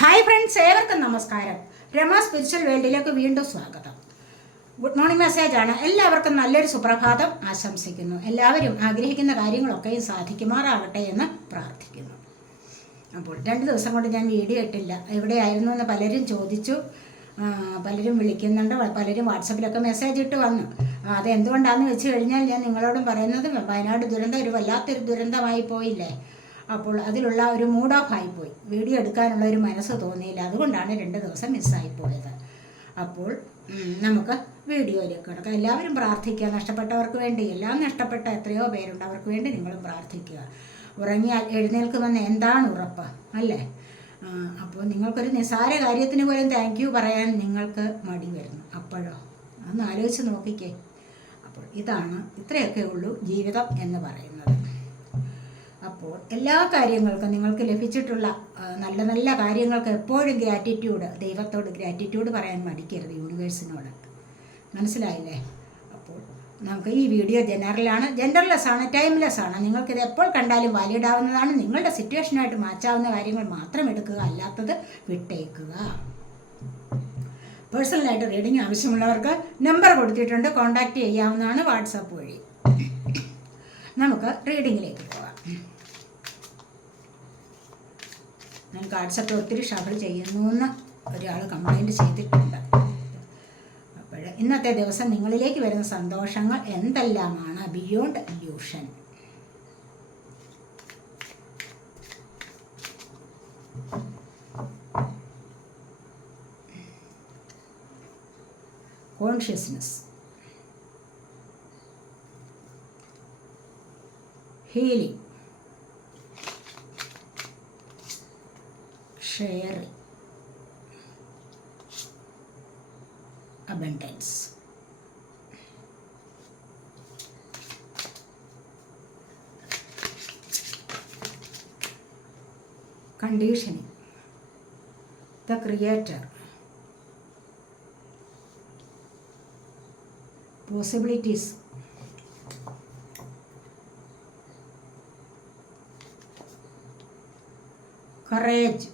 Hi friends, ഏവർക്കും നമസ്കാരം. Rama spiritual വേൾഡിലേക്ക് വീണ്ടും സ്വാഗതം. ഗുഡ് മോർണിംഗ് മെസ്സേജാണ്. എല്ലാവർക്കും നല്ലൊരു സുപ്രഭാതം ആശംസിക്കുന്നു. എല്ലാവരും ആഗ്രഹിക്കുന്ന കാര്യങ്ങളൊക്കെയും സാധിക്കുമാറാകട്ടെ എന്ന് പ്രാർത്ഥിക്കുന്നു. അപ്പോൾ 2 ദിവസം കൊണ്ട് ഞാൻ വീഡിയോ ഇട്ടില്ല. എവിടെയായിരുന്നു എന്ന് പലരും ചോദിച്ചു. പലരും വിളിക്കുന്നുണ്ട്, പലരും വാട്സപ്പിലൊക്കെ മെസ്സേജ് ഇട്ട് വന്നു. അതെന്തുകൊണ്ടാണെന്ന് വെച്ച് കഴിഞ്ഞാൽ ഞാൻ നിങ്ങളോടും പറയുന്നത്, വയനാട് ദുരന്തം ഒരു വല്ലാത്തൊരു ദുരന്തമായി പോയില്ലേ. അപ്പോൾ അതിലുള്ള ഒരു മൂഡ് ഓഫ് ആയിപ്പോയി. വീഡിയോ എടുക്കാനുള്ള ഒരു മനസ്സ് തോന്നിയില്ല. അതുകൊണ്ടാണ് 2 ദിവസം മിസ്സായിപ്പോയത്. അപ്പോൾ നമുക്ക് വീഡിയോയിലേക്ക് കിടക്കാം. എല്ലാവരും പ്രാർത്ഥിക്കുക. നഷ്ടപ്പെട്ടവർക്ക് വേണ്ടി, എല്ലാം നഷ്ടപ്പെട്ട എത്രയോ പേരുണ്ട്, അവർക്ക് വേണ്ടി നിങ്ങളും പ്രാർത്ഥിക്കുക. ഉറങ്ങിയാൽ എഴുന്നേൽക്കുമെന്ന് എന്താണ് ഉറപ്പ്, അല്ലേ? അപ്പോൾ നിങ്ങൾക്കൊരു നിസ്സാര കാര്യത്തിന് പോലും താങ്ക് യു പറയാൻ നിങ്ങൾക്ക് മടി വരുന്നു. അപ്പോഴോ അതൊന്ന് ആലോചിച്ച് നോക്കിക്കേ. അപ്പോൾ ഇത്രയൊക്കെ ഉള്ളൂ ജീവിതം എന്ന് പറയുന്നത്. അപ്പോൾ എല്ലാ കാര്യങ്ങൾക്കും നിങ്ങൾക്ക് ലഭിച്ചിട്ടുള്ള നല്ല നല്ല കാര്യങ്ങൾക്ക് എപ്പോഴും ഗ്രാറ്റിറ്റ്യൂഡ്, ദൈവത്തോട് ഗ്രാറ്റിറ്റ്യൂഡ് പറയാൻ മടിക്കരുത്, യൂണിവേഴ്സിനോട്. മനസ്സിലായില്ലേ? അപ്പോൾ നമുക്ക് ഈ വീഡിയോ ജെൻഡർലെസ് ആണ്, ടൈംലെസ് ആണ്. നിങ്ങൾക്കിത് എപ്പോൾ കണ്ടാലും വാലിഡ് ആവുന്നതാണ്. നിങ്ങളുടെ സിറ്റുവേഷനായിട്ട് മാച്ചാവുന്ന കാര്യങ്ങൾ മാത്രം എടുക്കുക, അല്ലാത്തത് വിട്ടേക്കുക. പേഴ്സണലായിട്ട് റീഡിങ് ആവശ്യമുള്ളവർക്ക് നമ്പർ കൊടുത്തിട്ടുണ്ട്, കോൺടാക്റ്റ് ചെയ്യാവുന്നതാണ് വാട്സാപ്പ് വഴി. നമുക്ക് റീഡിങ്ങിലേക്ക് പോകാം. ഞാൻ കാർഡ്സൊക്കെ ഒത്തിരി ഷഫിൾ ചെയ്യുന്നു എന്ന് ഒരാൾ കംപ്ലൈൻറ്റ് ചെയ്തിട്ടുണ്ട്. അപ്പോൾ ഇന്നത്തെ ദിവസം നിങ്ങളിലേക്ക് വരുന്ന സന്തോഷങ്ങൾ എന്തെല്ലാമാണ്? Beyond illusion. Consciousness, healing, sharing, abundance, conditioning, the creator, possibilities, courage,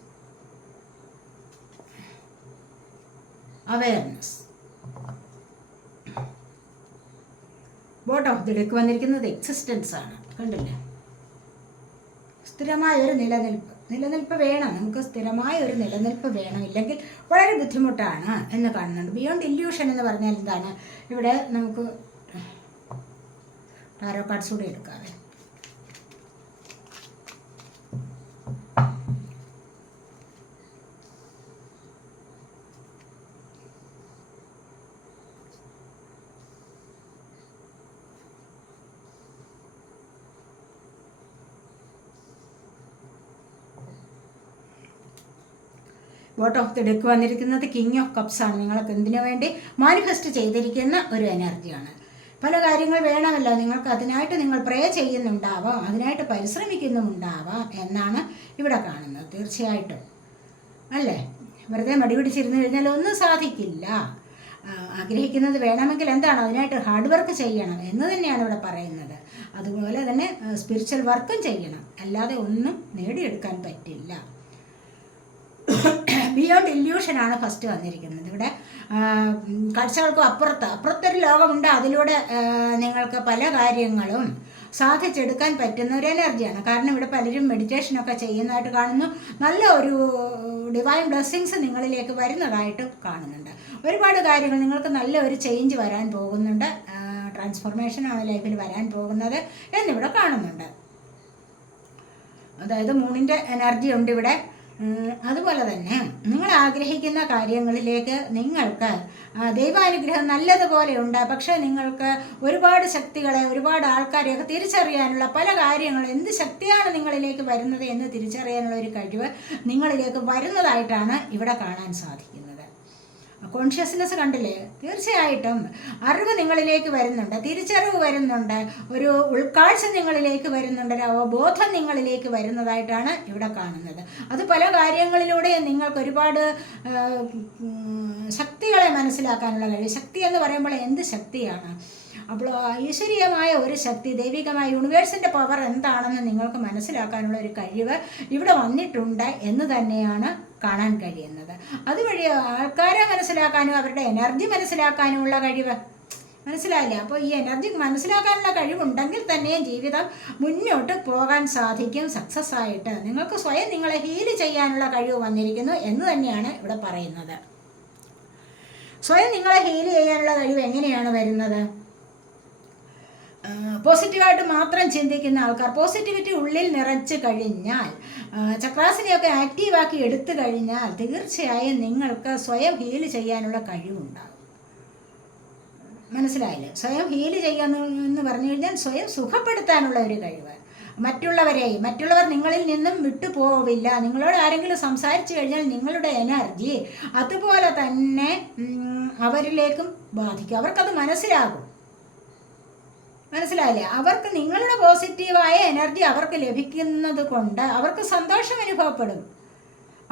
awareness. Bottom of the deck വന്നിരിക്കുന്നത് എക്സിസ്റ്റൻസ് ആണ്. കണ്ടില്ലേ? സ്ഥിരമായൊരു നിലനിൽപ്പ് വേണം. നമുക്ക് സ്ഥിരമായ ഒരു നിലനിൽപ്പ് വേണം, ഇല്ലെങ്കിൽ വളരെ ബുദ്ധിമുട്ടാണ് എന്ന് കാണുന്നുണ്ട്. ബിയോണ്ട് ഇല്യൂഷൻ എന്ന് പറഞ്ഞാൽ എന്താണ്? ഇവിടെ നമുക്ക് ടാരോ കാർഡ്സ് കൂടി എടുക്കാവേ. ബോട്ടം ഓഫ് ദി ഡെക്ക് വന്നിരിക്കുന്നത് കിങ് ഓഫ് കപ്സ് ആണ്. നിങ്ങൾക്ക് എന്തിനു വേണ്ടി മാനിഫെസ്റ്റ് ചെയ്തിരിക്കുന്ന ഒരു എനർജിയാണ്. പല കാര്യങ്ങൾ വേണമല്ലോ, നിങ്ങൾക്ക് അതിനായിട്ട് നിങ്ങൾ പ്രേ ചെയ്യുന്നുണ്ടാവാം, അതിനായിട്ട് പരിശ്രമിക്കുന്നുമുണ്ടാവാം എന്നാണ് ഇവിടെ കാണുന്നത്. തീർച്ചയായിട്ടും അല്ലേ? വെറുതെ മടി പിടിച്ചിരുന്നു കഴിഞ്ഞാൽ ഒന്നും സാധിക്കില്ല. ആഗ്രഹിക്കുന്നത് വേണമെങ്കിൽ എന്താണ്? അതിനായിട്ട് ഹാർഡ് വർക്ക് ചെയ്യണം എന്ന് തന്നെയാണ് ഇവിടെ പറയുന്നത്. അതുപോലെ തന്നെ സ്പിരിച്വൽ വർക്കും ചെയ്യണം, അല്ലാതെ ഒന്നും നേടിയെടുക്കാൻ പറ്റില്ല. ബിയോണ്ട് ഇല്യൂഷനാണ് ഫസ്റ്റ് വന്നിരിക്കുന്നത്. ഇവിടെ കാഴ്ചകൾക്കും അപ്പുറത്തൊരു ലോകമുണ്ട്. അതിലൂടെ നിങ്ങൾക്ക് പല കാര്യങ്ങളും സാധിച്ചെടുക്കാൻ പറ്റുന്ന ഒരു എനർജിയാണ്. കാരണം ഇവിടെ പലരും മെഡിറ്റേഷനൊക്കെ ചെയ്യുന്നതായിട്ട് കാണുന്നു. നല്ല ഒരു ഡിവൈൻ ബ്ലെസ്സിങ്സ് നിങ്ങളിലേക്ക് വരുന്നതായിട്ട് കാണുന്നുണ്ട്. ഒരുപാട് കാര്യങ്ങൾ നിങ്ങൾക്ക് നല്ല ഒരു ചേഞ്ച് വരാൻ പോകുന്നുണ്ട്. ട്രാൻസ്ഫോർമേഷനാണ് ലൈഫിൽ വരാൻ പോകുന്നത് എന്നിവിടെ കാണുന്നുണ്ട്. അതായത് മൂണിൻ്റെ എനർജി ഉണ്ട് ഇവിടെ. അതുപോലെ തന്നെ നിങ്ങൾ ആഗ്രഹിക്കുന്ന കാര്യങ്ങളിലേക്ക് നിങ്ങൾക്ക് ദൈവാനുഗ്രഹം നല്ലതുപോലെ ഉണ്ട്. പക്ഷേ നിങ്ങൾക്ക് ഒരുപാട് ശക്തികളെ, ഒരുപാട് ആൾക്കാരെയൊക്കെ തിരിച്ചറിയാനുള്ള പല കാര്യങ്ങൾ, എന്ത് ശക്തിയാണ് നിങ്ങളിലേക്ക് വരുന്നത് എന്ന് തിരിച്ചറിയാനുള്ള ഒരു കഴിവ് നിങ്ങളിലേക്ക് വരുന്നതായിട്ടാണ് ഇവിടെ കാണാൻ സാധിക്കുന്നത്. കോൺഷ്യസ്നെസ് കണ്ടില്ലേ? തീർച്ചയായിട്ടും അറിവ് നിങ്ങളിലേക്ക് വരുന്നുണ്ട്, തിരിച്ചറിവ് വരുന്നുണ്ട്, ഒരു ഉൾക്കാഴ്ച നിങ്ങളിലേക്ക് വരുന്നുണ്ട്, ഒരു അവബോധം നിങ്ങളിലേക്ക് വരുന്നതായിട്ടാണ് ഇവിടെ കാണുന്നത്. അത് പല കാര്യങ്ങളിലൂടെ നിങ്ങൾക്ക് ഒരുപാട് ശക്തികളെ മനസ്സിലാക്കാനുള്ള കഴിവ്. ശക്തി എന്ന് പറയുമ്പോൾ എന്ത് ശക്തിയാണ്? അപ്പോൾ ഈശ്വരീയമായ ഒരു ശക്തി, ദൈവികമായ യൂണിവേഴ്സിൻ്റെ പവർ എന്താണെന്ന് നിങ്ങൾക്ക് മനസ്സിലാക്കാനുള്ള ഒരു കഴിവ് ഇവിടെ വന്നിട്ടുണ്ട് എന്ന് തന്നെയാണ് കാണാൻ കഴിയുന്നത്. അതുവഴി ആൾക്കാരെ മനസ്സിലാക്കാനും അവരുടെ എനർജി മനസ്സിലാക്കാനുമുള്ള കഴിവ്, മനസ്സിലായില്ലേ? അപ്പോൾ ഈ എനർജി മനസ്സിലാക്കാനുള്ള കഴിവുണ്ടെങ്കിൽ തന്നെയും ജീവിതം മുന്നോട്ട് പോകാൻ സാധിക്കും സക്സസ് ആയിട്ട്. നിങ്ങൾക്ക് സ്വയം നിങ്ങളെ ഹീൽ ചെയ്യാനുള്ള കഴിവ് വന്നിരിക്കുന്നു എന്ന് തന്നെയാണ് ഇവിടെ പറയുന്നത്. സ്വയം നിങ്ങളെ ഹീൽ ചെയ്യാനുള്ള കഴിവ് എങ്ങനെയാണ് വരുന്നത്? പോസിറ്റീവായിട്ട് മാത്രം ചിന്തിക്കുന്ന ആൾക്കാർ, പോസിറ്റിവിറ്റി ഉള്ളിൽ നിറച്ച് കഴിഞ്ഞാൽ, ചക്രാസിനെയൊക്കെ ആക്റ്റീവാക്കി എടുത്തു കഴിഞ്ഞാൽ തീർച്ചയായും നിങ്ങൾക്ക് സ്വയം ഹീൽ ചെയ്യാനുള്ള കഴിവുണ്ടാകും. മനസ്സിലായില്ലേ? സ്വയം ഹീൽ ചെയ്യാന്ന് പറഞ്ഞു കഴിഞ്ഞാൽ സ്വയം സുഖപ്പെടുത്താനുള്ള ഒരു കഴിവ്. മറ്റുള്ളവർ നിങ്ങളിൽ നിന്നും വിട്ടുപോവില്ല. നിങ്ങളോട് ആരെങ്കിലും സംസാരിച്ചു കഴിഞ്ഞാൽ നിങ്ങളുടെ എനർജി അതുപോലെ തന്നെ അവരിലേക്കും ബാധിക്കും. അവർക്കത് മനസ്സിലാകും. മനസ്സിലായില്ലേ? അവർക്ക് നിങ്ങളുടെ പോസിറ്റീവായ എനർജി അവർക്ക് ലഭിക്കുന്നത് കൊണ്ട് അവർക്ക് സന്തോഷം അനുഭവപ്പെടും.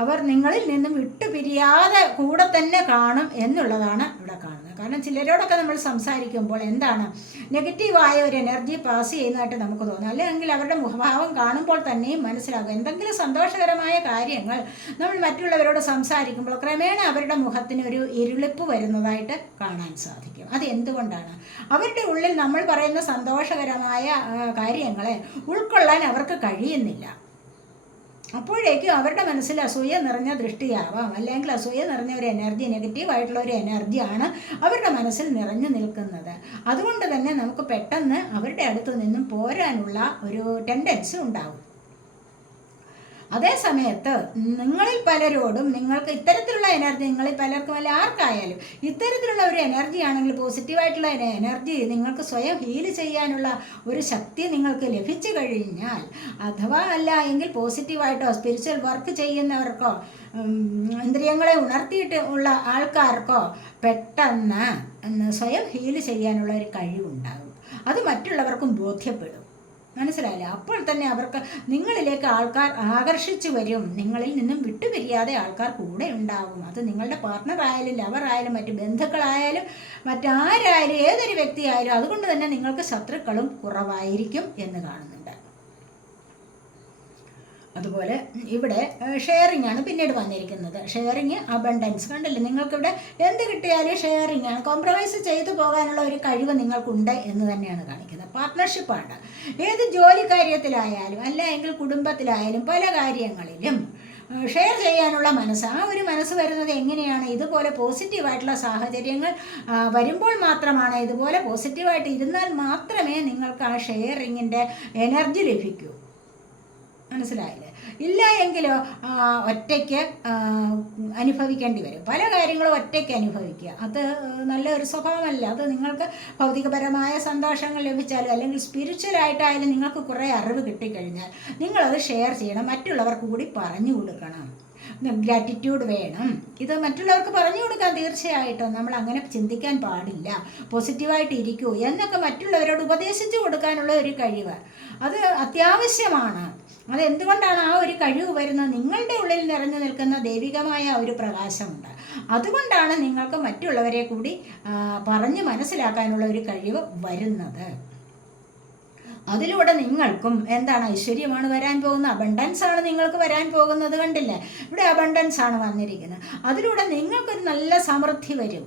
അവർ നിങ്ങളിൽ നിന്നും വിട്ടുപിരിയാതെ കൂടെ തന്നെ കാണും എന്നുള്ളതാണ് ഇവിടെ കാണുന്നത്. കാരണം ചിലരോടൊക്കെ നമ്മൾ സംസാരിക്കുമ്പോൾ എന്താണ് നെഗറ്റീവായ ഒരു എനർജി പാസ് ചെയ്യുന്നതായിട്ട് നമുക്ക് തോന്നും. അല്ലെങ്കിൽ അവരുടെ മുഖഭാവം കാണുമ്പോൾ തന്നെയും മനസ്സിലാകും. എന്തെങ്കിലും സന്തോഷകരമായ കാര്യങ്ങൾ നമ്മൾ മറ്റുള്ളവരോട് സംസാരിക്കുമ്പോൾ ക്രമേണ അവരുടെ മുഖത്തിന് ഒരു ഇരുളിപ്പ് വരുന്നതായിട്ട് കാണാൻ സാധിക്കും. അത് എന്തുകൊണ്ടാണ്? അവരുടെ ഉള്ളിൽ നമ്മൾ പറയുന്ന സന്തോഷകരമായ കാര്യങ്ങളെ ഉൾക്കൊള്ളാൻ അവർക്ക് കഴിയുന്നില്ല. അപ്പോഴേക്കും അവരുടെ മനസ്സിൽ അസൂയ നിറഞ്ഞ ദൃഷ്ടിയാവാം, അല്ലെങ്കിൽ അസൂയ നിറഞ്ഞ ഒരു എനർജി, നെഗറ്റീവായിട്ടുള്ള ഒരു എനർജിയാണ് അവരുടെ മനസ്സിൽ നിറഞ്ഞു നിൽക്കുന്നത്. അതുകൊണ്ട് തന്നെ നമുക്ക് പെട്ടെന്ന് അവരുടെ അടുത്ത് നിന്നും പോരാനുള്ള ഒരു ടെൻഡൻസി ഉണ്ടാവും. അതേ സമയത്ത് നിങ്ങളിൽ പലരോടും നിങ്ങൾക്ക് ഇത്തരത്തിലുള്ള എനർജി, നിങ്ങളിൽ പലർക്കും അല്ല ആർക്കായാലും ഇത്തരത്തിലുള്ള ഒരു എനർജി ആണെങ്കിൽ, പോസിറ്റീവായിട്ടുള്ള എനർജി നിങ്ങൾക്ക് സ്വയം ഹീൽ ചെയ്യാനുള്ള ഒരു ശക്തി നിങ്ങൾക്ക് ലഭിച്ചു കഴിഞ്ഞാൽ, അഥവാ അല്ല എങ്കിൽ പോസിറ്റീവായിട്ടോ സ്പിരിച്വൽ വർക്ക് ചെയ്യുന്നവർക്കോ ഇന്ദ്രിയങ്ങളെ ഉണർത്തിയിട്ട് ഉള്ള ആൾക്കാർക്കോ പെട്ടെന്ന് സ്വയം ഹീൽ ചെയ്യാനുള്ള ഒരു കഴിവുണ്ടാകും. അത് മറ്റുള്ളവർക്കും ബോധ്യപ്പെടും. മനസ്സിലായില്ല? അപ്പോൾ തന്നെ അവർക്ക് നിങ്ങളിലേക്ക് ആൾക്കാർ ആകർഷിച്ചു വരും. നിങ്ങളിൽ നിന്നും വിട്ടുപിരിയാതെ ആൾക്കാർ കൂടെ ഉണ്ടാകും. അത് നിങ്ങളുടെ പാർട്ട്ണർ ആയാലും, ലവർ ആയാലും, മറ്റു ബന്ധുക്കളായാലും, മറ്റാരായാലും, ഏതൊരു വ്യക്തിയായാലും. അതുകൊണ്ട് തന്നെ നിങ്ങൾക്ക് ശത്രുക്കളും കുറവായിരിക്കും എന്ന് കാണുന്നുണ്ട്. അതുപോലെ ഇവിടെ ഷെയറിംഗ് ആണ് പിന്നീട് വന്നിരിക്കുന്നത്. Sharing, abundance. കണ്ടില്ലേ? നിങ്ങൾക്കിവിടെ എന്ത് കിട്ടിയാലും ഷെയറിംഗ് ആണ്. കോംപ്രമൈസ് ചെയ്തു പോകാനുള്ള ഒരു കഴിവ് നിങ്ങൾക്കുണ്ട് എന്ന് തന്നെയാണ് കാണിക്കുന്നത്. പാർട്ട്ണർഷിപ്പാണ്. ഏത് ജോലി കാര്യത്തിലായാലും അല്ല എങ്കിൽ കുടുംബത്തിലായാലും പല കാര്യങ്ങളിലും ഷെയർ ചെയ്യാനുള്ള മനസ്സ്, ആ ഒരു മനസ്സ് വരുന്നത് എങ്ങനെയാണ്? ഇതുപോലെ പോസിറ്റീവായിട്ടുള്ള സാഹചര്യങ്ങൾ വരുമ്പോൾ മാത്രമാണ്. ഇതുപോലെ പോസിറ്റീവായിട്ട് ഇരുന്നാൽ മാത്രമേ നിങ്ങൾക്ക് ആ ഷെയറിങ്ങിൻ്റെ എനർജി ലഭിക്കൂ. മനസ്സിലായില്ലേ? ഇല്ല എങ്കിലോ ഒറ്റയ്ക്ക് അനുഭവിക്കേണ്ടി വരും. പല കാര്യങ്ങളും ഒറ്റയ്ക്ക് അനുഭവിക്കുക അത് നല്ലൊരു സ്വഭാവമല്ല. അത് നിങ്ങൾക്ക് ഭൗതികപരമായ സന്തോഷങ്ങൾ ലഭിച്ചാലും അല്ലെങ്കിൽ സ്പിരിച്വലായിട്ടായാലും നിങ്ങൾക്ക് കുറേ അറിവ് കിട്ടിക്കഴിഞ്ഞാൽ നിങ്ങളത് ഷെയർ ചെയ്യണം. മറ്റുള്ളവർക്ക് കൂടി പറഞ്ഞു കൊടുക്കണം. ഗ്രാറ്റിറ്റ്യൂഡ് വേണം. ഇത് മറ്റുള്ളവർക്ക് പറഞ്ഞു കൊടുക്കാൻ തീർച്ചയായിട്ടും നമ്മൾ അങ്ങനെ ചിന്തിക്കാൻ പാടില്ല. പോസിറ്റീവായിട്ട് ഇരിക്കൂ എന്നൊക്കെ മറ്റുള്ളവരോട് ഉപദേശിച്ചു കൊടുക്കാനുള്ള ഒരു കഴിവ് അത് അത്യാവശ്യമാണ്. അതെന്തുകൊണ്ടാണ് ആ ഒരു കഴിവ് വരുന്നത്? നിങ്ങളുടെ ഉള്ളിൽ നിറഞ്ഞു നിൽക്കുന്ന ദൈവികമായ ഒരു പ്രകാശമുണ്ട്. അതുകൊണ്ടാണ് നിങ്ങൾക്ക് മറ്റുള്ളവരെ കൂടി പറഞ്ഞ് മനസ്സിലാക്കാനുള്ള ഒരു കഴിവ് വരുന്നത്. അതിലൂടെ നിങ്ങൾക്കും എന്താണ് ഐശ്വര്യമാണ് വരാൻ പോകുന്നത്. അബണ്ടൻസ് ആണ് നിങ്ങൾക്ക് വരാൻ പോകുന്നത്. കണ്ടില്ലേ? ഇവിടെ അബണ്ടൻസ് ആണ് വന്നിരിക്കുന്നത്. അതിലൂടെ നിങ്ങൾക്കൊരു നല്ല സമൃദ്ധി വരും.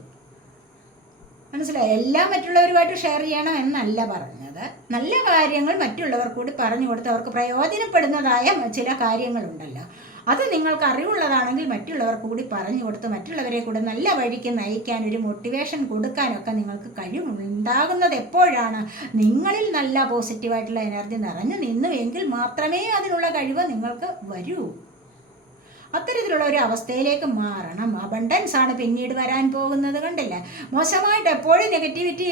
മനസ്സിലായി? എല്ലാം മറ്റുള്ളവരുമായിട്ട് ഷെയർ ചെയ്യണം എന്നല്ല പറഞ്ഞത്. നല്ല കാര്യങ്ങൾ മറ്റുള്ളവർ കൂടി പറഞ്ഞു കൊടുത്ത് അവർക്ക് പ്രയോജനപ്പെടുന്നതായ ചില കാര്യങ്ങളുണ്ടല്ലോ, അത് നിങ്ങൾക്ക് അറിവുള്ളതാണെങ്കിൽ മറ്റുള്ളവർക്ക് കൂടി പറഞ്ഞു കൊടുത്ത് മറ്റുള്ളവരെ കൂടെ നല്ല വഴിക്ക് നയിക്കാൻ, ഒരു മോട്ടിവേഷൻ കൊടുക്കാനൊക്കെ നിങ്ങൾക്ക് കഴിവുണ്ടാകുന്നത് എപ്പോഴാണ്? നിങ്ങളിൽ നല്ല പോസിറ്റീവായിട്ടുള്ള എനർജി നിറഞ്ഞു നിന്നു എങ്കിൽ മാത്രമേ അതിനുള്ള കഴിവ് നിങ്ങൾക്ക് വരൂ. അത്തരത്തിലുള്ള ഒരു അവസ്ഥയിലേക്ക് മാറണം. അബണ്ടൻസ് ആണ് പിന്നീട് വരാൻ പോകുന്നത്. കണ്ടില്ലേ? മോശമായിട്ട് എപ്പോഴും നെഗറ്റിവിറ്റി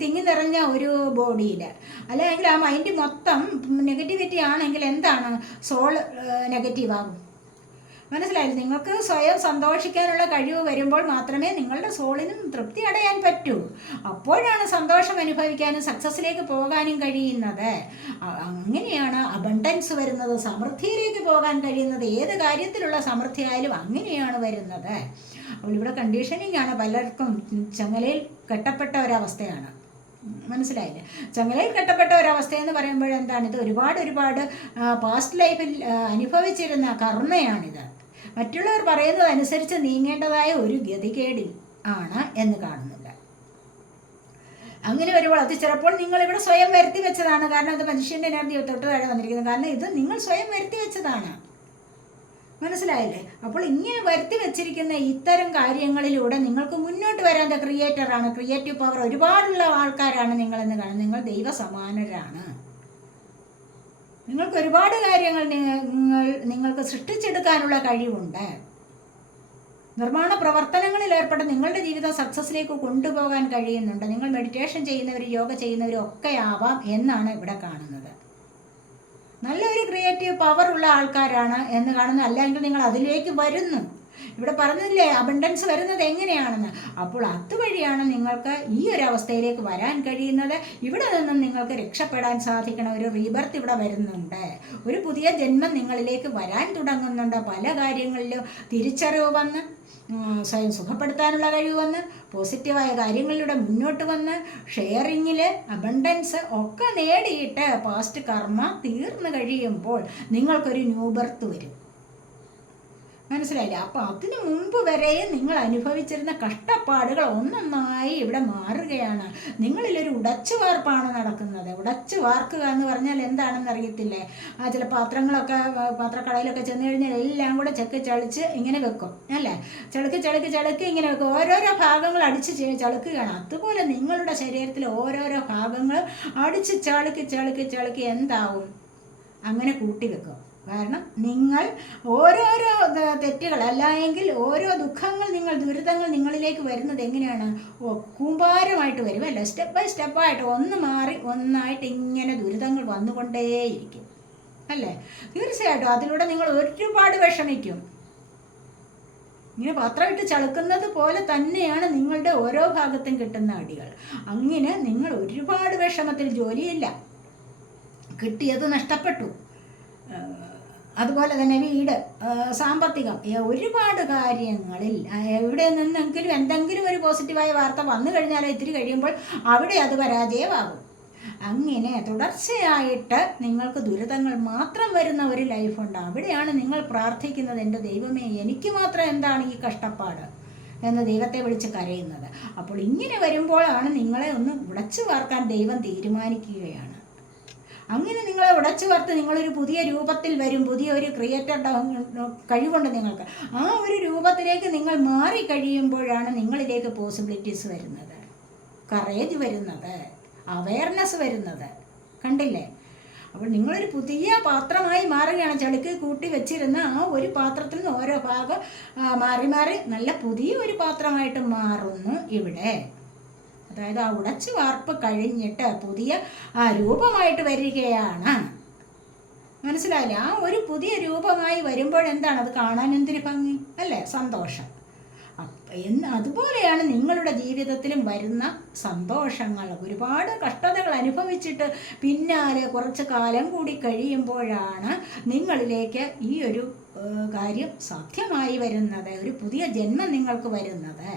തിങ്ങി നിറഞ്ഞ ഒരു ബോഡിയിൽ അല്ലെങ്കിൽ ആ മൈൻഡ് മൊത്തം നെഗറ്റിവിറ്റി ആണെങ്കിൽ എന്താണ്? സോൾ നെഗറ്റീവ് ആകും. മനസ്സിലായില്ല? നിങ്ങൾക്ക് സ്വയം സന്തോഷിക്കാനുള്ള കഴിവ് വരുമ്പോൾ മാത്രമേ നിങ്ങളുടെ സോളിനും തൃപ്തി അടയാൻ പറ്റൂ. അപ്പോഴാണ് സന്തോഷം അനുഭവിക്കാനും സക്സസ്സിലേക്ക് പോകാനും കഴിയുന്നത്. അങ്ങനെയാണ് അബണ്ടൻസ് വരുന്നത്, സമൃദ്ധിയിലേക്ക് പോകാൻ കഴിയുന്നത്. ഏത് കാര്യത്തിലുള്ള സമൃദ്ധി ആയാലും അങ്ങനെയാണ് വരുന്നത്. അപ്പോൾ ഇവിടെ കണ്ടീഷനിങ് ആണ്. പലർക്കും ചങ്ങലയിൽ കെട്ടപ്പെട്ട ഒരവസ്ഥയാണ്. മനസ്സിലായില്ലേ? ചങ്ങലയിൽ കെട്ടപ്പെട്ട ഒരവസ്ഥയെന്ന് പറയുമ്പോൾ എന്താണ്? ഇത് ഒരുപാട് പാസ്റ്റ് ലൈഫിൽ അനുഭവിച്ചിരുന്ന കർമ്മയാണിത്. മറ്റുള്ളവർ പറയുന്നതനുസരിച്ച് നീങ്ങേണ്ടതായ ഒരു ഗതികേടിൽ ആണ് എന്ന് കാണുന്നില്ല. അങ്ങനെ വരുമ്പോൾ അത് ചിലപ്പോൾ നിങ്ങളിവിടെ സ്വയം വരുത്തി വെച്ചതാണ്. കാരണം ഇത് മനുഷ്യൻ്റെ എനർജി തൊട്ട് താഴെ വന്നിരിക്കുന്നത്. കാരണം ഇത് നിങ്ങൾ സ്വയം വരുത്തി വെച്ചതാണ്. മനസ്സിലായില്ലേ? അപ്പോൾ ഇങ്ങനെ വരുത്തി വെച്ചിരിക്കുന്ന ഇത്തരം കാര്യങ്ങളിലൂടെ നിങ്ങൾക്ക് മുന്നോട്ട് വരാൻ ക്രിയേറ്ററാണ്, ക്രിയേറ്റീവ് പവർ ഒരുപാടുള്ള ആൾക്കാരാണ് നിങ്ങളെന്ന് കാണുന്നത്. നിങ്ങൾ ദൈവസമാനരാണ്. നിങ്ങൾക്ക് ഒരുപാട് കാര്യങ്ങൾ നിങ്ങൾക്ക് സൃഷ്ടിച്ചെടുക്കാനുള്ള കഴിവുണ്ട്. നിർമ്മാണ പ്രവർത്തനങ്ങളിൽ ഏർപ്പെട്ട് നിങ്ങളുടെ ജീവിതം സക്സസ്സിലേക്ക് കൊണ്ടുപോകാൻ കഴിയുന്നുണ്ട്. നിങ്ങൾ മെഡിറ്റേഷൻ ചെയ്യുന്നവർ, യോഗ ചെയ്യുന്നവരും ഒക്കെ ആവാം എന്നാണ് ഇവിടെ കാണുന്നത്. നല്ലൊരു ക്രിയേറ്റീവ് പവർ ഉള്ള ആൾക്കാരാണ് എന്ന് കാണുന്നു. അല്ലെങ്കിൽ നിങ്ങൾ അതിലേക്ക് വരുന്നു. ഇവിടെ പറഞ്ഞില്ലേ അബണ്ടൻസ് വരുന്നത് എങ്ങനെയാണെന്ന്. അപ്പോൾ അതുവഴിയാണ് നിങ്ങൾക്ക് ഈ ഒരു അവസ്ഥയിലേക്ക് വരാൻ കഴിയുന്നത്. ഇവിടെ നിന്നും നിങ്ങൾക്ക് രക്ഷപ്പെടാൻ സാധിക്കണം. ഒരു റീബർത്ത് ഇവിടെ വരുന്നുണ്ട്. ഒരു പുതിയ ജന്മം നിങ്ങളിലേക്ക് വരാൻ തുടങ്ങുന്നുണ്ട്. പല കാര്യങ്ങളിലും തിരിച്ചറിവ് വന്ന്, സ്വയം സുഖപ്പെടുത്താനുള്ള കഴിവ് വന്ന്, പോസിറ്റീവായ കാര്യങ്ങളിലൂടെ മുന്നോട്ട് വന്ന്, ഷെയറിങ്ങിൽ അബണ്ടൻസ് ഒക്കെ നേടിയിട്ട് പാസ്റ്റ് കർമ്മ തീർന്നു കഴിയുമ്പോൾ നിങ്ങൾക്കൊരു ന്യൂ ബർത്ത് വരും. മനസ്സിലായില്ലേ? അപ്പോൾ അതിനു മുമ്പ് വരെ നിങ്ങൾ അനുഭവിച്ചിരുന്ന കഷ്ടപ്പാടുകൾ ഒന്നൊന്നായി ഇവിടെ മാറുകയാണ്. നിങ്ങളിലൊരു ഉടച്ചു വാർപ്പാണ് നടക്കുന്നത്. ഉടച്ചു വാർക്കുക എന്ന് പറഞ്ഞാൽ എന്താണെന്ന് അറിയത്തില്ലേ? ചില പാത്രങ്ങളൊക്കെ പാത്രക്കടയിലൊക്കെ ചെന്ന് കഴിഞ്ഞാൽ എല്ലാം കൂടെ ചെക്ക് ചളിച്ച് ഇങ്ങനെ വെക്കും അല്ലേ? ചളുക്കി ഇങ്ങനെ വെക്കും. ഓരോരോ ഭാഗങ്ങൾ അടിച്ച് ചളുക്കുകയാണ്. അതുപോലെ നിങ്ങളുടെ ശരീരത്തിൽ ഓരോരോ ഭാഗങ്ങൾ അടിച്ച് ചളുക്കി എന്താവും? അങ്ങനെ കൂട്ടി വെക്കും. കാരണം നിങ്ങൾ ഓരോരോ തെറ്റുകൾ അല്ലെങ്കിൽ ഓരോ ദുഃഖങ്ങൾ, ദുരിതങ്ങൾ നിങ്ങളിലേക്ക് വരുന്നത് എങ്ങനെയാണ്? കൂമ്പാരമായിട്ട് വരും അല്ലേ? സ്റ്റെപ്പ് ബൈ സ്റ്റെപ്പായിട്ട് ഒന്ന് മാറി ഒന്നായിട്ട് ഇങ്ങനെ ദുരിതങ്ങൾ വന്നുകൊണ്ടേയിരിക്കും അല്ലേ? തീർച്ചയായിട്ടും അതിലൂടെ നിങ്ങൾ ഒരുപാട് വിഷമിക്കും. ഇങ്ങനെ പാത്രമിട്ട് ചളുക്കുന്നത് പോലെ തന്നെയാണ് നിങ്ങളുടെ ഓരോ ഭാഗത്തും കിട്ടുന്ന അടികൾ. അങ്ങനെ നിങ്ങൾ ഒരുപാട് വിഷമത്തിൽ, ജോലിയില്ല, കിട്ടിയത് നഷ്ടപ്പെട്ടു, അതുപോലെ തന്നെ വീട്, സാമ്പത്തികം, ഒരുപാട് കാര്യങ്ങളിൽ എവിടെ നിന്നെങ്കിലും എന്തെങ്കിലും ഒരു പോസിറ്റീവായ വാർത്ത വന്നു കഴിഞ്ഞാൽ ഇത്തിരി കഴിയുമ്പോൾ അവിടെ അത് പരാജയമാകും. അങ്ങനെ തുടർച്ചയായിട്ട് നിങ്ങൾക്ക് ദുരിതങ്ങൾ മാത്രം വരുന്ന ഒരു ലൈഫുണ്ട്. അവിടെയാണ് നിങ്ങൾ പ്രാർത്ഥിക്കുന്നത്, എൻ്റെ ദൈവമേ എനിക്ക് മാത്രം എന്താണ് ഈ കഷ്ടപ്പാട് എന്ന് ദൈവത്തെ വിളിച്ച് കരയുന്നത്. അപ്പോൾ ഇങ്ങനെ വരുമ്പോഴാണ് നിങ്ങളെ ഒന്ന് ഉടച്ചു വാർക്കാൻ ദൈവം തീരുമാനിക്കുകയാണ്. അങ്ങനെ നിങ്ങളെ ഉടച്ചു വാർത്ത് നിങ്ങളൊരു പുതിയ രൂപത്തിൽ വരും. പുതിയ ഒരു ക്രിയേറ്റർ കഴിവുണ്ട് നിങ്ങൾക്ക്. ആ ഒരു രൂപത്തിലേക്ക് നിങ്ങൾ മാറിക്കഴിയുമ്പോഴാണ് നിങ്ങളിലേക്ക് പോസിബിലിറ്റീസ് വരുന്നത്, കറേജ് വരുന്നത്, അവയർനെസ് വരുന്നത്. കണ്ടില്ലേ? അപ്പോൾ നിങ്ങളൊരു പുതിയ പാത്രമായി മാറുകയാണ്. ചളുക്കി കൂട്ടി വെച്ചിരുന്ന ആ ഒരു പാത്രത്തിൽ നിന്ന് ഓരോ ഭാഗം മാറി നല്ല പുതിയ ഒരു പാത്രമായിട്ട് മാറുന്നു ഇവിടെ. അതായത് ആ ഉടച്ചു വാർപ്പ് കഴിഞ്ഞിട്ട് പുതിയ ആ വരികയാണ്. മനസ്സിലായില്ലേ? ആ ഒരു പുതിയ രൂപമായി വരുമ്പോഴെന്താണ് അത് കാണാൻ എന്തൊരു ഭംഗി അല്ലേ? സന്തോഷം. അതുപോലെയാണ് നിങ്ങളുടെ ജീവിതത്തിലും വരുന്ന സന്തോഷങ്ങൾ. ഒരുപാട് കഷ്ടതകൾ അനുഭവിച്ചിട്ട് പിന്നാലെ കുറച്ച് കാലം കൂടി കഴിയുമ്പോഴാണ് നിങ്ങളിലേക്ക് ഈ ഒരു കാര്യം സാധ്യമായി വരുന്നത്. ഒരു പുതിയ ജന്മം നിങ്ങൾക്ക് വരുന്നത്.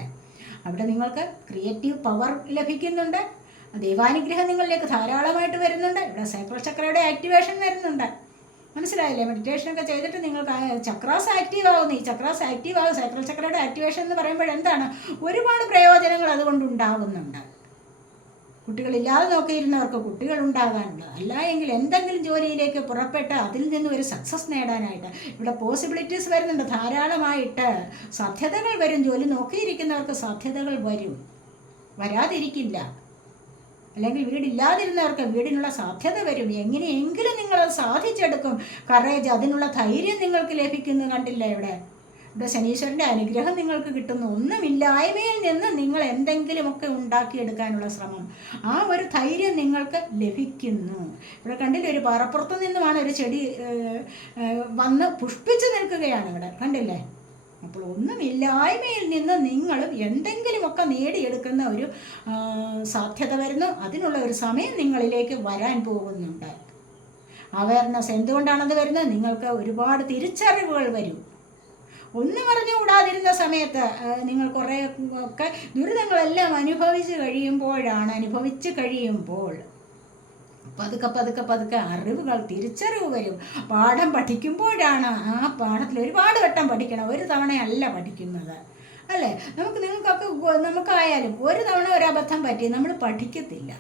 അവിടെ നിങ്ങൾക്ക് ക്രിയേറ്റീവ് പവർ ലഭിക്കുന്നുണ്ട്. ദൈവാനുഗ്രഹം നിങ്ങളിലേക്ക് ധാരാളമായിട്ട് വരുന്നുണ്ട്. ഇവിടെ സൈക്കിൾ ചക്രയുടെ ആക്ടിവേഷൻ വരുന്നുണ്ട്. മനസ്സിലായില്ലേ? മെഡിറ്റേഷനൊക്കെ ചെയ്തിട്ട് നിങ്ങൾക്ക് ചക്രാസ് ആക്റ്റീവ് ആവുന്നു. ഈ ചക്രാസ് ആക്റ്റീവ് ആവും. സൈക്കിൾ ചക്രയുടെ ആക്ടിവേഷൻ എന്ന് പറയുമ്പോൾ എന്താണ്? ഒരുപാട് പ്രയോജനങ്ങൾ അതുകൊണ്ട് ഉണ്ടാകുന്നുണ്ട്. കുട്ടികളില്ലാതെ നോക്കിയിരുന്നവർക്ക് കുട്ടികൾ ഉണ്ടാകാനുണ്ട്. അല്ല എങ്കിൽ എന്തെങ്കിലും ജോലിയിലേക്ക് പുറപ്പെട്ട് അതിൽ നിന്ന് ഒരു സക്സസ് നേടാനായിട്ട് ഇവിടെ പോസിബിലിറ്റീസ് വരുന്നുണ്ട് ധാരാളമായിട്ട്. സാധ്യതകൾ വരും. ജോലി നോക്കിയിരിക്കുന്നവർക്ക് സാധ്യതകൾ വരും, വരാതിരിക്കില്ല. അല്ലെങ്കിൽ വീടില്ലാതിരുന്നവർക്ക് വീടിനുള്ള സാധ്യത വരും. എങ്ങനെയെങ്കിലും നിങ്ങളത് സാധിച്ചെടുക്കും. കറേജ്, അതിനുള്ള ധൈര്യം നിങ്ങൾക്ക് ലഭിക്കുന്നു. കണ്ടില്ല ഇവിടെ ശനീശ്വരൻ്റെ അനുഗ്രഹം നിങ്ങൾക്ക് കിട്ടുന്നു. ഒന്നുമില്ലായ്മയിൽ നിന്ന് നിങ്ങൾ എന്തെങ്കിലുമൊക്കെ ഉണ്ടാക്കിയെടുക്കാനുള്ള ശ്രമം, ആ ഒരു ധൈര്യം നിങ്ങൾക്ക് ലഭിക്കുന്നു. ഇവിടെ കണ്ടില്ലേ? ഒരു പാറപ്പുറത്ത് നിന്നുമാണ് ഒരു ചെടി വന്ന് പുഷ്പിച്ച് നിൽക്കുകയാണ് ഇവിടെ. കണ്ടില്ലേ? അപ്പോൾ ഒന്നുമില്ലായ്മയിൽ നിന്ന് നിങ്ങളും എന്തെങ്കിലുമൊക്കെ നേടിയെടുക്കുന്ന ഒരു സാധ്യത വരുന്നു. അതിനുള്ള ഒരു സമയം നിങ്ങളിലേക്ക് വരാൻ പോകുന്നുണ്ട്. അവയർനെസ് എന്തുകൊണ്ടാണത് വരുന്നത്? നിങ്ങൾക്ക് ഒരുപാട് തിരിച്ചറിവുകൾ വരും. ഒന്നും അറിഞ്ഞുകൂടാതിരുന്ന സമയത്ത് നിങ്ങൾ കുറേ ഒക്കെ ദുരിതങ്ങളെല്ലാം അനുഭവിച്ച് കഴിയുമ്പോൾ പതുക്കെ പതുക്കെ പതുക്കെ അറിവുകൾ തിരിച്ചറിവ് വരും. പാഠം പഠിക്കുമ്പോഴാണ് ആ പാഠത്തിൽ ഒരുപാട് വട്ടം പഠിക്കണം, ഒരു തവണയല്ല പഠിക്കുന്നത് അല്ലേ. നിങ്ങൾക്കൊക്കെ നമുക്കായാലും ഒരു തവണ ഒരു അബദ്ധം പറ്റി നമ്മൾ പഠിക്കത്തില്ല.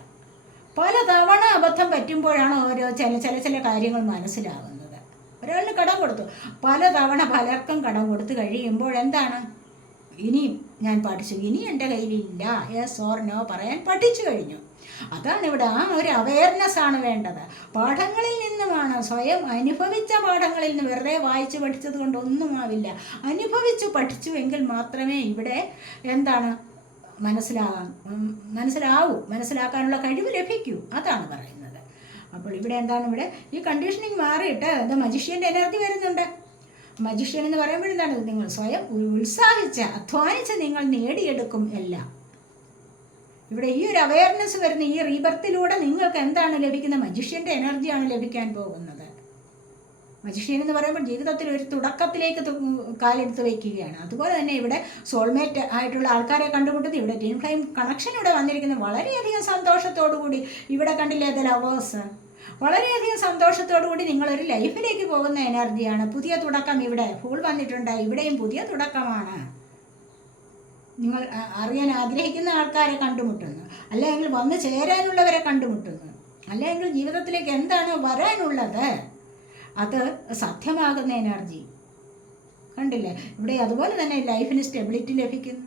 പല തവണ അബദ്ധം പറ്റുമ്പോഴാണ് ഓരോ ചില കാര്യങ്ങൾ മനസ്സിലാകുന്നത്. ഒരാളിന് കടം കൊടുത്തു, പല തവണ പലർക്കും കടം കൊടുത്ത് കഴിയുമ്പോൾ എന്താണ്, ഇനിയും ഞാൻ പഠിച്ചു, ഇനി എൻ്റെ കയ്യിലില്ല, യെസ് ഓർ നോ പറയാൻ പഠിച്ചു കഴിഞ്ഞു. അതാണ് ഇവിടെ ആ ഒരു അവയർനെസ് ആണ് വേണ്ടത്. പാഠങ്ങളിൽ നിന്നുമാണ്, സ്വയം അനുഭവിച്ച പാഠങ്ങളിൽ നിന്ന്. വെറുതെ വായിച്ച് പഠിച്ചത് കൊണ്ടൊന്നും ആവില്ല. അനുഭവിച്ചു പഠിച്ചു എങ്കിൽ മാത്രമേ ഇവിടെ എന്താണ് മനസ്സിലാക്കാനുള്ള കഴിവ് ലഭിക്കൂ. അതാണ് പറയുന്നത്. അപ്പോൾ ഇവിടെ എന്താണ്, ഇവിടെ ഈ കണ്ടീഷനിങ് മാറിയിട്ട് എന്താ മജീഷ്യൻ്റെ എനർജി വരുന്നുണ്ട്. മജീഷ്യൻ എന്ന് പറയുമ്പോഴെന്താണ്, നിങ്ങൾ സ്വയം ഉത്സാഹിച്ച് അധ്വാനിച്ച് നിങ്ങൾ നേടിയെടുക്കും എല്ലാം. ഇവിടെ ഈ ഒരു അവയർനെസ് വരുന്ന ഈ റീബർത്തിലൂടെ നിങ്ങൾക്ക് എന്താണ് ലഭിക്കുന്നത്, മജീഷ്യൻ്റെ എനർജിയാണ് ലഭിക്കാൻ പോകുന്നത്. മജീഷ്യൻ എന്ന് പറയുമ്പോൾ ജീവിതത്തിൽ ഒരു തുടക്കത്തിലേക്ക് കാലെടുത്ത് വയ്ക്കുകയാണ്. അതുപോലെ തന്നെ ഇവിടെ സോൾമേറ്റ് ആയിട്ടുള്ള ആൾക്കാരെ കണ്ടുമുട്ടുന്നത്, ഇവിടെ ട്വിൻ ഫ്ലെയിം കണക്ഷൻ ഇവിടെ വന്നിരിക്കുന്നത് വളരെയധികം സന്തോഷത്തോടു കൂടി. ഇവിടെ കണ്ടില്ലേ ദ ലവേഴ്സ്, വളരെയധികം സന്തോഷത്തോടു കൂടി നിങ്ങളൊരു ലൈഫിലേക്ക് പോകുന്ന എനർജിയാണ്. പുതിയ തുടക്കം ഇവിടെ ഫുൾ വന്നിട്ടുണ്ട്. ഇവിടെയും പുതിയ തുടക്കമാണ്. നിങ്ങൾ അറിയാൻ ആഗ്രഹിക്കുന്ന ആൾക്കാരെ കണ്ടുമുട്ടുന്നു, അല്ലെങ്കിൽ വന്നു ചേരാനുള്ളവരെ കണ്ടുമുട്ടുന്നു, അല്ലെങ്കിൽ ജീവിതത്തിലേക്ക് എന്താണ് വരാനുള്ളത് അത് സാധ്യമാകുന്ന എനർജി കണ്ടില്ലേ ഇവിടെ. അതുപോലെ തന്നെ ലൈഫിന് സ്റ്റെബിലിറ്റി ലഭിക്കുന്നു,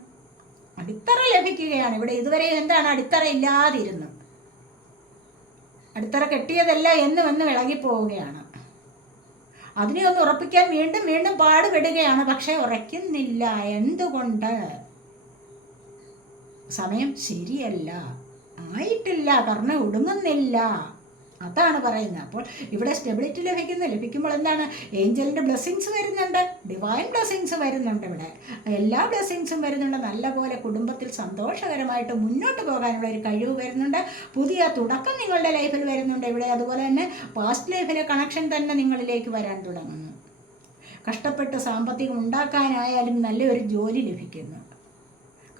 അടിത്തറ ലഭിക്കുകയാണ്. ഇവിടെ ഇതുവരെ എന്താണ്, അടിത്തറ ഇല്ലാതിരുന്നു, അടിത്തറ കെട്ടിയതല്ല എന്ന് വന്ന് വിളകിപ്പോവുകയാണ്. അതിനെ ഒന്ന് ഉറപ്പിക്കാൻ വീണ്ടും വീണ്ടും പാടുപെടുകയാണ്, പക്ഷേ ഉറയ്ക്കുന്നില്ല. എന്തുകൊണ്ട്? സമയം ശരിയല്ല, ആയിട്ടില്ല, കർമ്മ ഒടുങ്ങുന്നില്ല. അതാണ് പറയുന്നത്. അപ്പോൾ ഇവിടെ സ്റ്റെബിലിറ്റി ലഭിക്കുമ്പോൾ എന്താണ്, ഏഞ്ചലിൻ്റെ ബ്ലെസ്സിങ്സ് വരുന്നുണ്ട്, ഡിവൈൻ ബ്ലെസ്സിങ്സ് വരുന്നുണ്ട്. ഇവിടെ എല്ലാ ബ്ലെസ്സിങ്സും വരുന്നുണ്ട്. നല്ലപോലെ കുടുംബത്തിൽ സന്തോഷകരമായിട്ട് മുന്നോട്ട് പോകാനുള്ള ഒരു കഴിവ് വരുന്നുണ്ട്. പുതിയ തുടക്കം നിങ്ങളുടെ ലൈഫിൽ വരുന്നുണ്ട് ഇവിടെ. അതുപോലെ തന്നെ പാസ്റ്റ് ലൈഫിലെ കണക്ഷൻ തന്നെ നിങ്ങളിലേക്ക് വരാൻ തുടങ്ങുന്നു. കഷ്ടപ്പെട്ട് സാമ്പത്തികം ഉണ്ടാക്കാനായാലും നല്ലൊരു ജോലി ലഭിക്കുന്നു.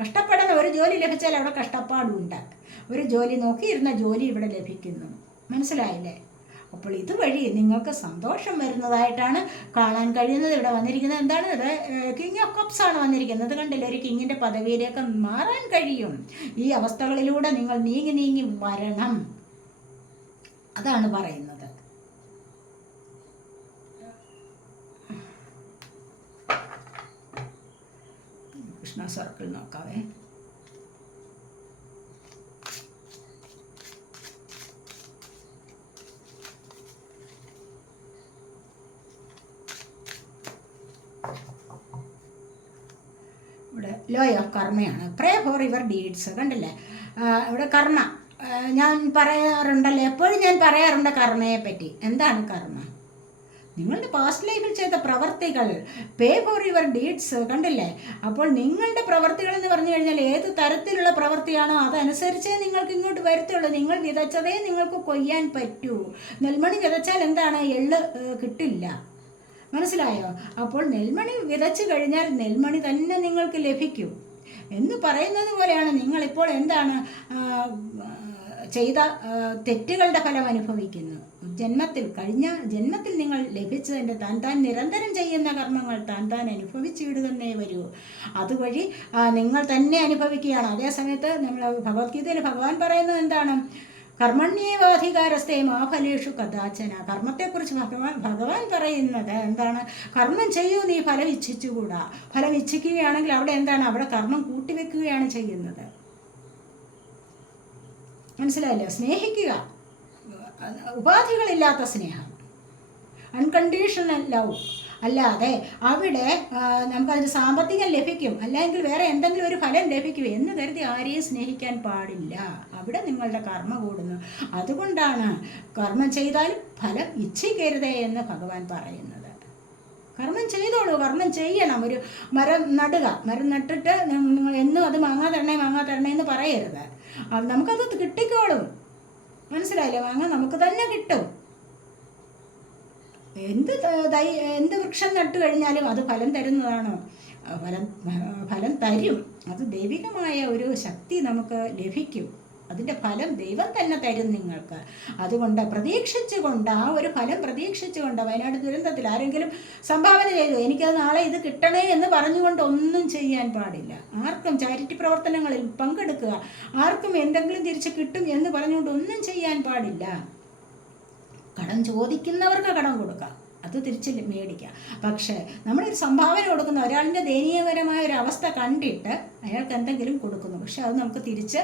കഷ്ടപ്പെടുന്ന ഒരു ജോലി ലഭിച്ചാൽ അവിടെ കഷ്ടപ്പാടുണ്ട്. ഒരു ജോലി നോക്കിയിരുന്ന ജോലി ഇവിടെ ലഭിക്കുന്നു. മനസ്സിലായില്ലേ? അപ്പോൾ ഇതുവഴി നിങ്ങൾക്ക് സന്തോഷം വരുന്നതായിട്ടാണ് കാണാൻ കഴിയുന്നത്. ഇവിടെ വന്നിരിക്കുന്നത് എന്താണ്, ഇത് കിങ് ഓഫ് കപ്സ് ആണ് വന്നിരിക്കുന്നത്. കണ്ടില്ല, ഒരു കിങ്ങിൻ്റെ പദവിയിലേക്ക് മാറാൻ കഴിയും. ഈ അവസ്ഥകളിലൂടെ നിങ്ങൾ നീങ്ങി വരണം. അതാണ് പറയുന്നത്. കൃഷ്ണ സർക്കിൾ നോക്കാവേ. ഇവിടെ ലോ ഓഫ് കർമ്മയാണ്. Pray for your deeds. കണ്ടില്ലേ ഇവിടെ കർമ്മ ഞാൻ പറയാറുണ്ടല്ലോ, എപ്പോഴും ഞാൻ പറയാറുണ്ട് കർമ്മയെ പറ്റി. എന്താണ് കർമ്മ? നിങ്ങളുടെ പാസ്റ്റ് ലൈഫിൽ ചെയ്ത പ്രവർത്തികൾ. Pay for your deeds. കണ്ടില്ലേ? അപ്പോൾ നിങ്ങളുടെ പ്രവർത്തികൾ എന്ന് പറഞ്ഞു കഴിഞ്ഞാൽ ഏത് തരത്തിലുള്ള പ്രവൃത്തിയാണോ അതനുസരിച്ചേ നിങ്ങൾക്ക് ഇങ്ങോട്ട് വരത്തുള്ളൂ. നിങ്ങൾ വിതച്ചതേ നിങ്ങൾക്ക് കൊയ്യാൻ പറ്റൂ. നെൽമണി വിതച്ചാൽ എന്താണ്, എള്ള് കിട്ടില്ല. മനസ്സിലായോ? അപ്പോൾ നെൽമണി വിതച്ചു കഴിഞ്ഞാൽ നെൽമണി തന്നെ നിങ്ങൾക്ക് ലഭിക്കും എന്ന് പറയുന്നത് പോലെയാണ് നിങ്ങളിപ്പോൾ എന്താണ് ചെയ്ത തെറ്റുകളുടെ ഫലം അനുഭവിക്കുന്നു. കഴിഞ്ഞ ജന്മത്തിൽ നിങ്ങൾ ലഭിച്ചതിൻ്റെ താൻ നിരന്തരം ചെയ്യുന്ന കർമ്മങ്ങൾ താൻ അനുഭവിച്ചിടുന്നേ വരൂ. അതുവഴി നിങ്ങൾ തന്നെ അനുഭവിക്കുകയാണ്. അതേസമയത്ത് നമ്മൾ ഭഗവത്ഗീതയിൽ ഭഗവാൻ പറയുന്നത് എന്താണ്, കർമ്മണ്യേവാധികാരസ്ഥേ മാ ഫലേഷു കഥാചന. കർമ്മത്തെക്കുറിച്ച് ഭഗവാൻ പറയുന്നത് എന്താണ്, കർമ്മം ചെയ്യൂ, നീ ഫലം ഇച്ഛിച്ചുകൂടാ. ഫലം ഇച്ഛിക്കുകയാണെങ്കിൽ അവിടെ എന്താണ്, അവിടെ കർമ്മം കൂട്ടിവെക്കുകയാണ് ചെയ്യുന്നത്. മനസ്സിലായില്ലേ? സ്നേഹിക്കുക, ഉപാധികളില്ലാത്ത സ്നേഹം, അൺകണ്ടീഷണൽ ലവ്. അല്ലാതെ അവിടെ നമുക്കതിന് സാമ്പത്തികം ലഭിക്കും, അല്ലെങ്കിൽ വേറെ എന്തെങ്കിലും ഒരു ഫലം ലഭിക്കും എന്ന് കരുതി ആരെയും സ്നേഹിക്കാൻ പാടില്ല. അവിടെ നിങ്ങളുടെ കർമ്മ കൂടുന്നു. അതുകൊണ്ടാണ് കർമ്മം ചെയ്താൽ ഫലം ഇച്ഛിക്കരുതേ എന്ന് ഭഗവാൻ പറയുന്നത്. കർമ്മം ചെയ്തോളൂ, കർമ്മം ചെയ്യണം. ഒരു മരം നടുക, മരം നട്ടിട്ട് നിങ്ങൾ എന്നും അത് മാങ്ങാ തരണേ എന്ന് പറയരുത്. നമുക്കത് കിട്ടിക്കോളും. മനസ്സിലായില്ലേ? മാങ്ങ നമുക്ക് തന്നെ കിട്ടും. എന്ത് വൃക്ഷം നട്ടു കഴിഞ്ഞാലും അത് ഫലം തരുന്നതാണ്. ഫലം തരും. അത് ദൈവികമായ ഒരു ശക്തി നമുക്ക് ലഭിക്കും. അതിൻ്റെ ഫലം ദൈവം തന്നെ തരും നിങ്ങൾക്ക്. അതുകൊണ്ട് പ്രതീക്ഷിച്ചുകൊണ്ട്, ആ ഒരു ഫലം പ്രതീക്ഷിച്ചുകൊണ്ട്, വയനാട് ദുരന്തത്തിൽ ആരെങ്കിലും സംഭാവന ചെയ്തു, എനിക്കത് നാളെ ഇത് കിട്ടണേ എന്ന് പറഞ്ഞുകൊണ്ട് ഒന്നും ചെയ്യാൻ പാടില്ല. ആർക്കും ചാരിറ്റി പ്രവർത്തനങ്ങളിൽ പങ്കെടുക്കുക, ആർക്കും എന്തെങ്കിലും തിരിച്ച് കിട്ടും എന്ന് പറഞ്ഞുകൊണ്ട് ഒന്നും ചെയ്യാൻ പാടില്ല. കടം ചോദിക്കുന്നവർക്ക് കടം കൊടുക്കാം, അത് തിരിച്ച് മേടിക്കാം. പക്ഷേ നമ്മളൊരു സംഭാവന കൊടുക്കുന്ന ഒരാളിൻ്റെ ദയനീയകരമായ ഒരു അവസ്ഥ കണ്ടിട്ട് അയാൾക്ക് എന്തെങ്കിലും കൊടുക്കുന്നു, പക്ഷെ അത് നമുക്ക് തിരിച്ച്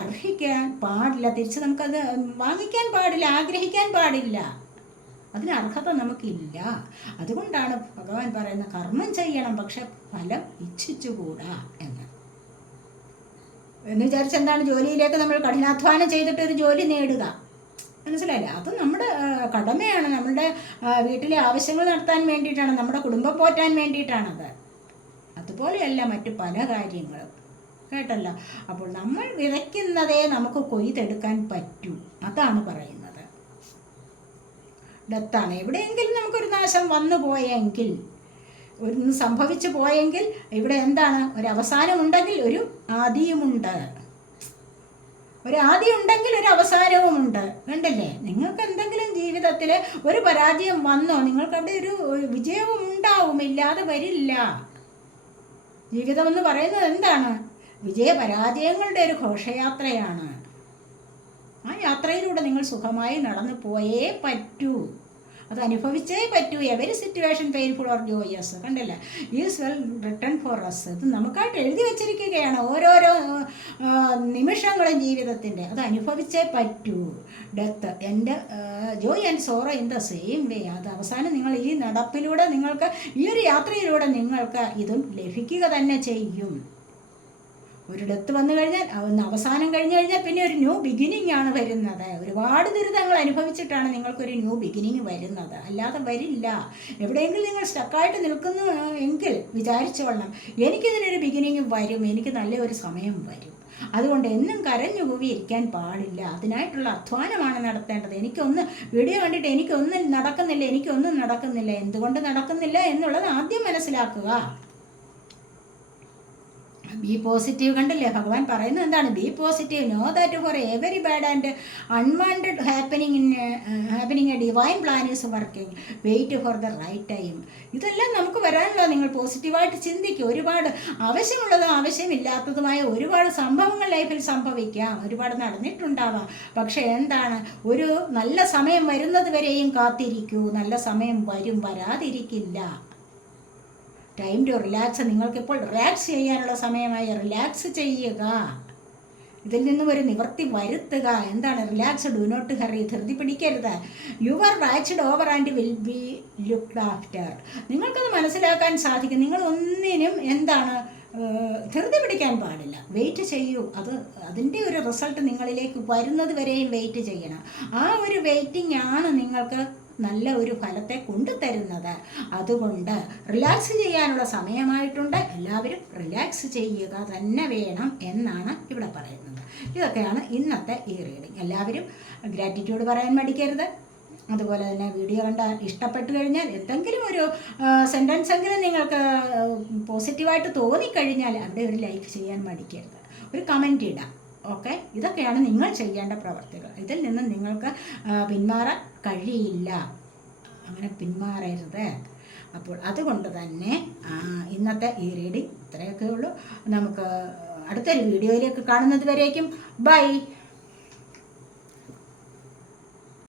അർഹിക്കാൻ പാടില്ല, തിരിച്ച് നമുക്കത് വാങ്ങിക്കാൻ പാടില്ല, ആഗ്രഹിക്കാൻ പാടില്ല. അതിന് അർഹത നമുക്കില്ല. അതുകൊണ്ടാണ് ഭഗവാൻ പറയുന്ന കർമ്മം ചെയ്യണം, പക്ഷെ ഫലം ഇച്ഛിച്ചുകൂടാ എന്ന് വിചാരിച്ച് എന്താണ് ജോലിയിലേക്ക് നമ്മൾ കഠിനാധ്വാനം ചെയ്തിട്ടൊരു ജോലി നേടുക, മനസ്സിലായില്ലേ? അത് നമ്മുടെ കടമയാണ്. നമ്മുടെ വീട്ടിലെ ആവശ്യങ്ങൾ നടത്താൻ വേണ്ടിയിട്ടാണ്, നമ്മുടെ കുടുംബം പോറ്റാൻ വേണ്ടിയിട്ടാണത്. അതുപോലെയല്ല മറ്റു പല കാര്യങ്ങളും, കേട്ടല്ലോ? അപ്പോൾ നമ്മൾ വിതയ്ക്കുന്നതേ നമുക്ക് കൊയ്തെടുക്കാൻ പറ്റൂ, അതാണ് പറയുന്നത്. ഡെത്താണ്. എവിടെയെങ്കിലും നമുക്കൊരു നാശം വന്നു പോയെങ്കിൽ, ഒന്ന് സംഭവിച്ചു പോയെങ്കിൽ ഇവിടെ എന്താണ്? ഒരവസാനമുണ്ടെങ്കിൽ ഒരു ആദിയുമുണ്ട്. ഒരു ആദ്യം ഉണ്ടെങ്കിൽ ഒരു അവസാനവുമുണ്ട്, കണ്ടല്ലേ? നിങ്ങൾക്ക് എന്തെങ്കിലും ജീവിതത്തിൽ ഒരു പരാജയം വന്നോ, നിങ്ങൾക്കവിടെ ഒരു വിജയവും ഉണ്ടാവും, ഇല്ലാതെ വരില്ല. ജീവിതം എന്ന് പറയുന്നത് എന്താണ്? വിജയപരാജയങ്ങളുടെ ഒരു ഘോഷയാത്രയാണ്. ആ യാത്രയിലൂടെ നിങ്ങൾ സുഖമായി നടന്നു പോയേ പറ്റൂ, അത് അനുഭവിച്ചേ പറ്റൂ. Every situation painful or joyous, കണ്ടല്ലേ? Is well written for us. ഇത് നമുക്കായിട്ട് എഴുതി വച്ചിരിക്കുകയാണ്. ഓരോരോ നിമിഷങ്ങളും ജീവിതത്തിൻ്റെ, അത് അനുഭവിച്ചേ പറ്റൂ. Death and joy and sorrow in the same way. അത് അവസാനം നിങ്ങൾ ഈ നടപ്പിലൂടെ, നിങ്ങൾക്ക് ഈ ഒരു യാത്രയിലൂടെ നിങ്ങൾക്ക് ഇതും ലഭിക്കുക തന്നെ ചെയ്യും. ഒരു ഡെത്ത് വന്നു കഴിഞ്ഞാൽ, ഒന്ന് അവസാനം കഴിഞ്ഞു കഴിഞ്ഞാൽ പിന്നെ ഒരു ന്യൂ ബിഗിനിങ് ആണ് വരുന്നത്. ഒരുപാട് ദുരിതങ്ങൾ അനുഭവിച്ചിട്ടാണ് നിങ്ങൾക്കൊരു ന്യൂ ബിഗിനിങ് വരുന്നത്, അല്ലാതെ വരില്ല. എവിടെയെങ്കിലും നിങ്ങൾ സ്റ്റക്കായിട്ട് നിൽക്കുന്നു എങ്കിൽ വിചാരിച്ചോളണം, എനിക്കിതിനൊരു ബിഗിനിങ് വരും, എനിക്ക് നല്ലൊരു സമയം വരും. അതുകൊണ്ട് എന്നും കരഞ്ഞു കൂവി ഇരിക്കാൻ പാടില്ല. അതിനായിട്ടുള്ള അധ്വാനമാണ് നടത്തേണ്ടത്. എനിക്കൊന്ന് വീഡിയോ കണ്ടിട്ട് എനിക്കൊന്നും നടക്കുന്നില്ല, എന്തുകൊണ്ട് നടക്കുന്നില്ല എന്നുള്ളത് ആദ്യം മനസ്സിലാക്കുക. ബി പോസിറ്റീവ്, കണ്ടില്ലേ? ഭഗവാൻ പറയുന്നത് എന്താണ്? Be positive, know that for every bad and unwanted happening a divine plan is working, wait for the right time. ഇതെല്ലാം നമുക്ക് വരാനുള്ള, നിങ്ങൾ പോസിറ്റീവായിട്ട് ചിന്തിക്കുക. ഒരുപാട് ആവശ്യമുള്ളതും ആവശ്യമില്ലാത്തതുമായ ഒരുപാട് സംഭവങ്ങൾ ലൈഫിൽ സംഭവിക്കാം, ഒരുപാട് നടന്നിട്ടുണ്ടാവാം. പക്ഷേ എന്താണ്? ഒരു നല്ല സമയം വരുന്നത് വരെയും കാത്തിരിക്കൂ. നല്ല സമയം വരും, വരാതിരിക്കില്ല. Time to relax. നിങ്ങൾക്കിപ്പോൾ റിലാക്സ് ചെയ്യാനുള്ള സമയമായി. റിലാക്സ് ചെയ്യുക, ഇതിൽ നിന്നും ഒരു നിവൃത്തി വരുത്തുക. എന്താണ് റിലാക്സ്? Do not hurry. ധൃതി പിടിക്കരുത്. You are watched over and will be looked after. നിങ്ങൾക്കത് മനസ്സിലാക്കാൻ സാധിക്കും. നിങ്ങൾ ഒന്നിനും എന്താണ് ധൃതി പിടിക്കാൻ പാടില്ല. വെയിറ്റ് ചെയ്യൂ. അതിൻ്റെ ഒരു റിസൾട്ട് നിങ്ങളിലേക്ക് വരുന്നത് വരെയും വെയിറ്റ് ചെയ്യണം. ആ ഒരു വെയിറ്റിംഗ് ആണ് നിങ്ങൾക്ക് നല്ല ഒരു ഫലത്തെ കൊണ്ടുതരുന്നത്. അതുകൊണ്ട് റിലാക്സ് ചെയ്യാനുള്ള സമയമായിട്ടുണ്ട്. എല്ലാവരും റിലാക്സ് ചെയ്യുക തന്നെ വേണം എന്നാണ് ഇവിടെ പറയുന്നത്. ഇതൊക്കെയാണ് ഇന്നത്തെ ഈ റീഡിങ്. എല്ലാവരും ഗ്രാറ്റിറ്റ്യൂഡ് പറയാൻ മടിക്കരുത്. അതുപോലെ തന്നെ വീഡിയോ കണ്ടാൽ ഇഷ്ടപ്പെട്ടു കഴിഞ്ഞാൽ എന്തെങ്കിലും ഒരു സെൻറ്റൻസ് എങ്കിലും നിങ്ങൾക്ക് പോസിറ്റീവായിട്ട് തോന്നിക്കഴിഞ്ഞാൽ അവിടെ ഒരു ലൈക്ക് ചെയ്യാൻ മടിക്കരുത്, ഒരു കമൻറ്റ് ഇടാം. ഓക്കെ, ഇതൊക്കെയാണ് നിങ്ങൾ ചെയ്യേണ്ട പ്രവർത്തികൾ. ഇതിൽ നിന്ന് നിങ്ങൾക്ക് പിന്മാറാൻ കഴിയില്ല, അങ്ങനെ പിന്മാറരുത്. അപ്പോൾ അതുകൊണ്ട് തന്നെ ഇന്നത്തെ ഈ റീഡിങ് ഇത്രയൊക്കെ ഉള്ളൂ. നമുക്ക് അടുത്തൊരു വീഡിയോയിലേക്ക് കാണുന്നത് വരേക്കും ബൈ.